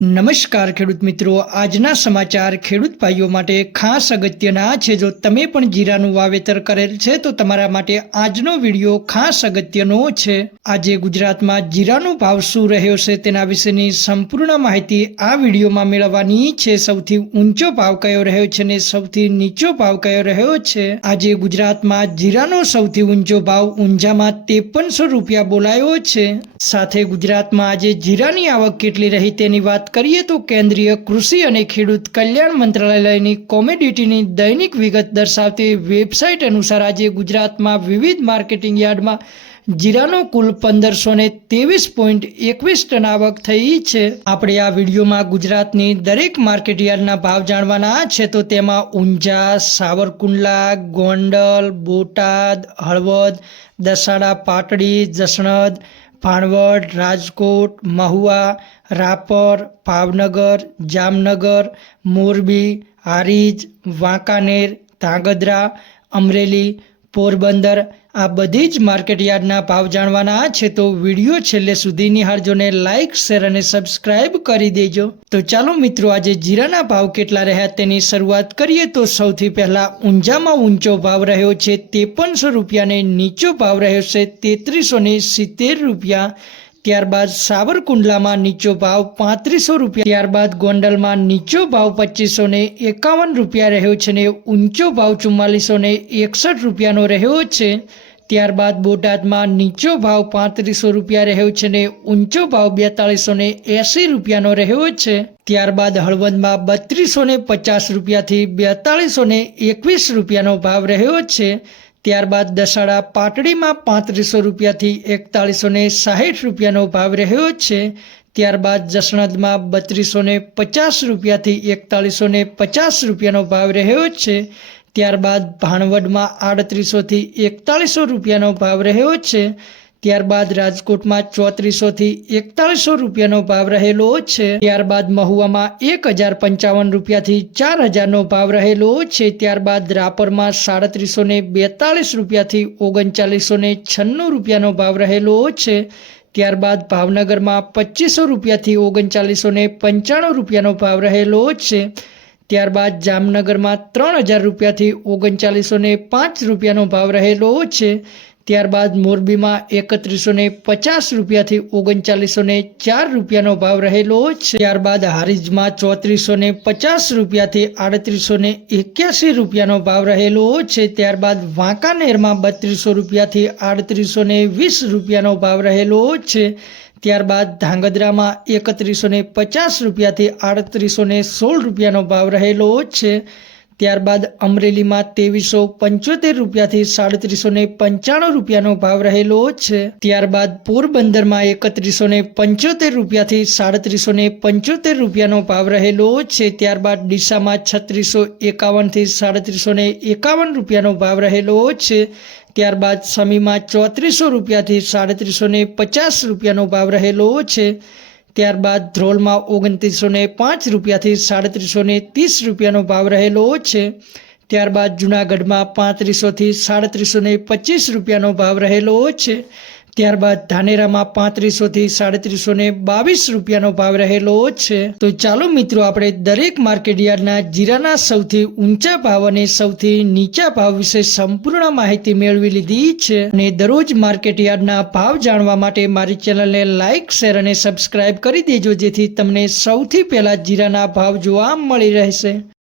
નમસ્કાર ખેડૂત મિત્રો. આજના સમાચાર ખેડૂત ભાઈઓ માટે ખાસ અગત્યના છે. જો તમે પણ જીરાનું વાવેતર કરેલ છે, તો તમારા માટે આજનો વીડિયો ખાસ અગત્યનો છે. આજે ગુજરાતમાં જીરાનો ભાવ શું રહ્યો છે, તેના વિશેની સંપૂર્ણ માહિતી આ વિડીયોમાં મેળવવાની છે. સૌથી ઊંચો ભાવ કયો રહ્યો છે ને સૌથી નીચો ભાવ કયો રહ્યો છે? આજે ગુજરાતમાં જીરાનો સૌથી ઊંચો ભાવ ઊંઝામાં ત્રેપનસો રૂપિયા બોલાયો છે. સાથે ગુજરાતમાં આજે જીરાની આવક કેટલી રહી તેની વાત કરીએ તો કેન્દ્રીય કૃષિ અને ખેડૂત કલ્યાણ મંત્રાલયની કોમોડિટીની દૈનિક વિગત દર્શાવતી વેબસાઇટ અનુસાર આજે ગુજરાતમાં વિવિધ માર્કેટિંગ યાર્ડમાં જીરાનો કુલ પંદરસો ને ત્રેવીસ પોઈન્ટ એકવીસ ટન આવક થઈ છે. આપણે આ વિડીયોમાં ગુજરાતની દરેક માર્કેટ યાર્ડના ભાવ જાણવાના છે તો તેમાં ઊંઝા, સાવરકુંડલા, ગોંડલ, બોટાદ, હળવદ, દસાડા, પાટડી, જસણદ ભાણવડ રાજકોટ મહુવા રાપર ભાવનગર જામનગર મોરબી હારીજ વાંકાનેર ધાંગધ્રા અમરેલી પોરબંદર. આ બધી જ માર્કેટ યાર્ડના ભાવ જાણવાના છે તો વીડિયો છેલ્લે સુધી નિહાળજો લાઇક શેર અને સબસ્ક્રાઇબ કરી દેજો. તો ચાલો મિત્રો, આજે જીરાના ભાવ કેટલા રહ્યા તેની શરૂઆત કરીએ તો સૌથી પહેલા ઊંઝામાં ઊંચો ભાવ રહ્યો છે ત્રેપનસો રૂપિયાને નીચો ભાવ રહ્યો છે તેત્રીસો સિત્તેર રૂપિયા. ત્યારબાદ સાવરકુંડલામાં નીચો ભાવ પાંત્રીસો રૂપિયા, ત્યારબાદ ગોંડલમાં નીચો ભાવ પચીસો ને એકાવન રૂપિયા રહ્યો છે ને ઊંચો ભાવ ચુમ્માલીસો ને એકસઠ રૂપિયાનો રહ્યો છે. ત્યારબાદ બોટાદમાં નીચો ભાવ પાંત્રીસો રૂપિયા રહ્યો છે ને ઊંચો ભાવ બેતાળીસો ને એંસી રૂપિયાનો રહ્યો છે. ત્યારબાદ હળવદમાં બત્રીસો ને પચાસ રૂપિયાથી બેતાળીસો ને એકવીસ રૂપિયાનો ભાવ રહ્યો છે. ત્યારબાદ દસાડા પાટડીમાં પાંત્રીસો રૂપિયાથી એકતાળીસો ને સાહીઠ રૂપિયાનો ભાવ રહ્યો છે. ત્યારબાદ જસણદમાં બત્રીસો ને પચાસ રૂપિયાથી એકતાળીસો ને પચાસ રૂપિયાનો ભાવ રહ્યો છે. ત્યારબાદ ભાણવડમાં આડત્રીસોથી એકતાળીસો રૂપિયાનો ભાવ રહ્યો છે. ત્યારબાદ રાજકોટમાં ચોત્રીસોથી એકતાળીસો રૂપિયાનો ભાવ રહેલો છે. ત્યારબાદ મહુવામાં એક હજાર પંચાવન રૂપિયાથી ચાર હજારનો ભાવ રહેલો છે. ત્યારબાદ રાપરમાં સાડત્રીસો ને બેતાળીસ રૂપિયાથી ઓગણચાલીસો ને છન્નું રૂપિયાનો ભાવ રહેલો છે. ત્યારબાદ ભાવનગરમાં પચીસો રૂપિયાથી ઓગણચાલીસો ને પંચાણું રૂપિયાનો ભાવ રહેલો છે. ત્યારબાદ જામનગરમાં ત્રણ હજાર રૂપિયાથી ઓગણચાલીસો ને પાંચ રૂપિયાનો ભાવ રહેલો છે. ત્યારબાદ મોરબીમાં એકત્રીસો ને પચાસ રૂપિયાથી ઓગણચાલીસો ને ચાર રૂપિયાનો ભાવ રહેલો છે. ત્યારબાદ હારીજમાં ચોત્રીસો ને પચાસ રૂપિયાથી આડત્રીસો ને એક્યાસી રૂપિયાનો ભાવ રહેલો છે. ત્યારબાદ વાંકાનેરમાં બત્રીસો રૂપિયાથી આડત્રીસો ને વીસ રૂપિયાનો ભાવ રહેલો છે. ત્યારબાદ ધાંગધ્રામાં એકત્રીસો ને પચાસ રૂપિયાથી આડત્રીસો ને સોળ રૂપિયાનો ભાવ રહેલો છે. ત્યારબાદ અમરેલીમાં ત્રેવીસો પંચોતેર રૂપિયાથી સાડત્રીસો ને પંચાણું રૂપિયાનો ભાવ રહેલો છે. ત્યારબાદ પોરબંદરમાં એકત્રીસો ને પંચોતેર રૂપિયાથી સાડત્રીસો ને પંચોતેર રૂપિયાનો ભાવ રહેલો છે. ત્યારબાદ ડીસામાં છત્રીસો એકાવનથી સાડત્રીસો ને એકાવન રૂપિયાનો ભાવ રહેલો છે. ત્યારબાદ સમીમાં ચોત્રીસો રૂપિયાથી સાડત્રીસો ને પચાસ રૂપિયાનો ભાવ રહેલો છે. ત્યારબાદ ધ્રોલમાં ઓગણત્રીસો ને પાંચ રૂપિયાથી સાડત્રીસો ને ત્રીસ રૂપિયાનો ભાવ રહેલો છે. ત્યારબાદ જુનાગઢમાં પાંત્રીસોથી સાડત્રીસો ને પચીસ રૂપિયાનો ભાવ રહેલો છે. ત્યારબાદ ધાનેરામાં પાંત્રીસોથી સાડત્રીસો ને બાવીસ રૂપિયાનો ભાવ રહેલો છે. તો ચાલો મિત્રો, આપણે દરેક માર્કેટ યાર્ડના જીરાના સૌથી ઊંચા ભાવ અને સૌથી નીચા ભાવ વિશે સંપૂર્ણ માહિતી મેળવી લીધી છે. અને દરરોજ માર્કેટ યાર્ડના ભાવ જાણવા માટે મારી ચેનલને લાઇક, શેર અને સબસ્ક્રાઇબ કરી દેજો, જેથી તમને સૌથી પહેલા જીરાના ભાવ જોવા મળી રહેશે.